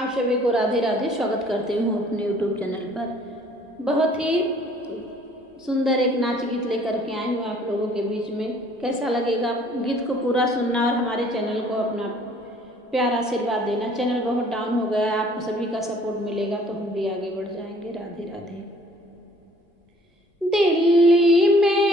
आप सभी को राधे राधे। स्वागत करती हूँ अपने यूट्यूब चैनल पर। बहुत ही सुंदर एक नाच गीत लेकर के आई हूँ आप लोगों के बीच में। कैसा लगेगा गीत को पूरा सुनना और हमारे चैनल को अपना प्यार आशीर्वाद देना। चैनल बहुत डाउन हो गया है, आपको सभी का सपोर्ट मिलेगा तो हम भी आगे बढ़ जाएंगे। राधे राधे। दिल्ली में